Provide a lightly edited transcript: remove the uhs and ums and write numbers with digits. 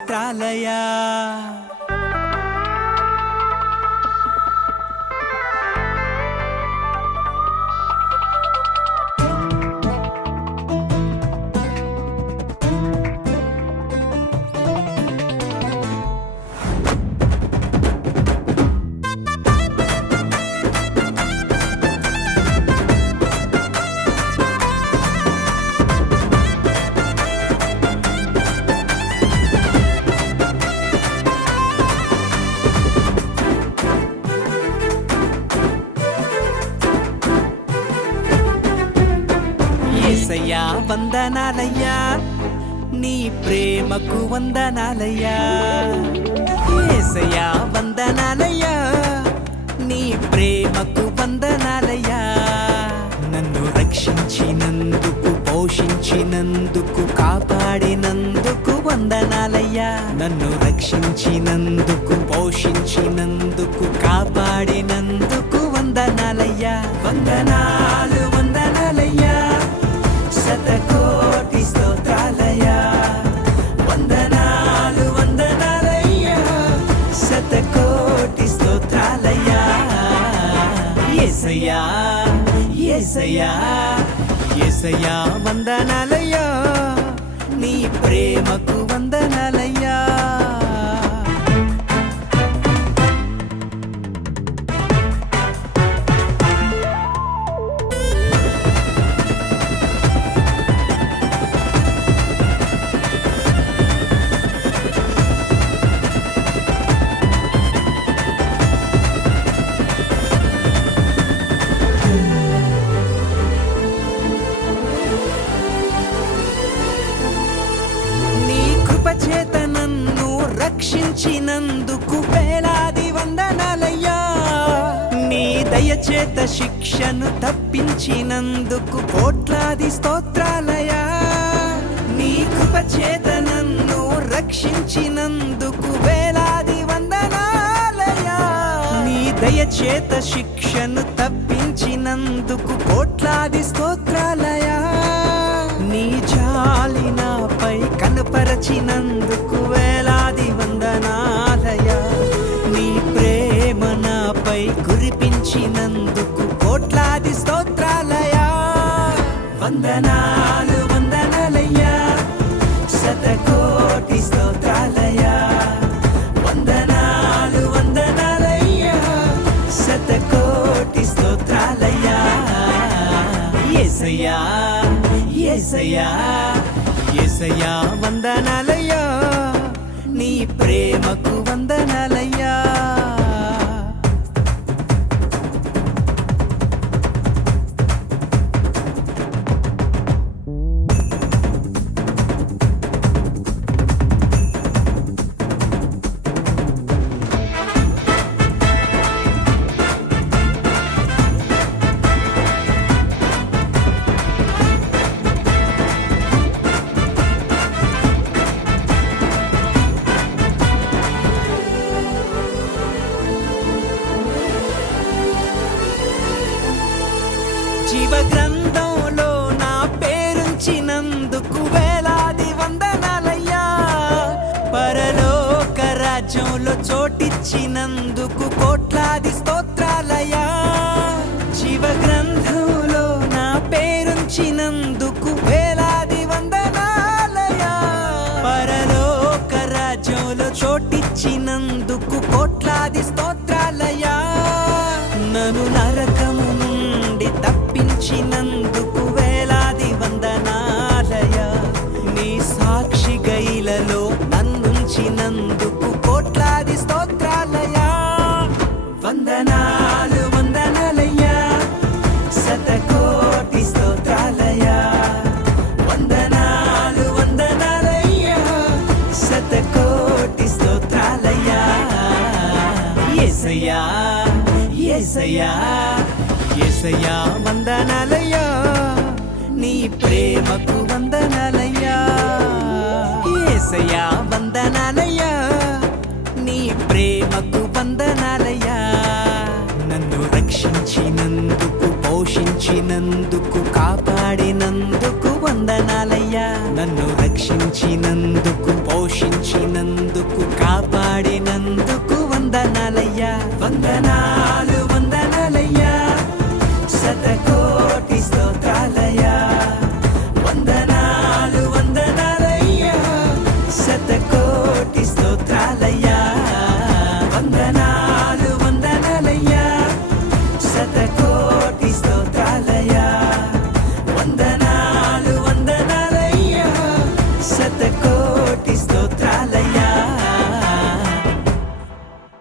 త్రాలయా యేసయ్యా వందనాలయ్యా నీ ప్రేమకు వందనాలయ్యా యేసయ్యా వందనాలయ్యా నీ ప్రేమకు వందనాలయ్యా నన్ను రక్షించినందుకు పోషించినందుకు కాపాడినందుకు వందనాలయ్యా నన్ను రక్షించినందుకు పోషించినందుకు కాపాడినందుకు వందనాలయ్యా వందనాలు వందనాలయ్యా శతకోటి స్తోత్రాలయ్యా వందనాలు వందనాలయ్యా శతకోటి స్తోత్రాలయ్యా యేసయ్యా యేసయ్యా యేసయ్యా వందనాలయ్యా నీ ప్రేమకు వందనాలయ్యా చేత నన్ను రక్షించినందుకు వేలాది వందనాలయ్యా నీ దయచేత శిక్షను తప్పించినందుకు కోట్లాది స్తోత్రాలయ్యా నీ కృప చేత నన్ను రక్షించినందుకు వేలాది వందనాలయ్యా నీ దయచేత శిక్షను తప్పించినందుకు కోట్లాది స్తోత్రాలయ్యా నీ జాలి నాపై కనపరచినందుకు వేలాది వందనాలయ్యా నీ ప్రేమ నాపై కురిపించినందుకు కోట్లాది స్తోత్రాలయ్యా వందనాలు వందనాలయ్యా శతకోటి స్తోత్రాలయ్యా వందనాలు వందనాలయ్యా శతకోటి స్తోత్రాలయ్యా యేసయ్యా యేసయ్యా యేసయ్యా వందనాలయ్యా నీ ప్రేమకు వందనాలయ్యా జీవ గ్రంథంలో నా పేరుంచినందుకు వేలాది వందనాలయ్యా పరలోక రాజ్యంలో చోటిచ్చినందుకు కోట్లాది స్తోత్రాలయ్యా జీవ గ్రంథంలో నా పేరుంచినందుకు వేలాది వందనాలయ్యా పరలోక రాజ్యంలో చోటిచ్చినందుకు కోట్లాది స్తోత్రాలయ్యా నన్ను నరకము నుండి తప్పించినందుకు వేలాది వందనాలయ్యా నీ సాక్షి గైలలో నన్నుంచినందుకు కోట్లాది స్తోత్రాలయ్యా వందనాలు వందనాలయ్యా శతకోటి స్తోత్రాలయ్యా వందనాలు వందనాలయ్యా శతకోటి స్తోత్రాలయ్యా యేసయ్యా యేసయ్యా యేసయ్యా వందనాలయ్యా నీ ప్రేమకు వందనాలయ్యా యేసయ్యా వందనాలయ్యా నీ ప్రేమకు వందనాలయ్యా నన్ను రక్షించినందుకు పోషించినందుకు కాపాడినందుకు వందనాలయ్యా నన్ను రక్షించినందుకు పోషించినందుకు కోరికో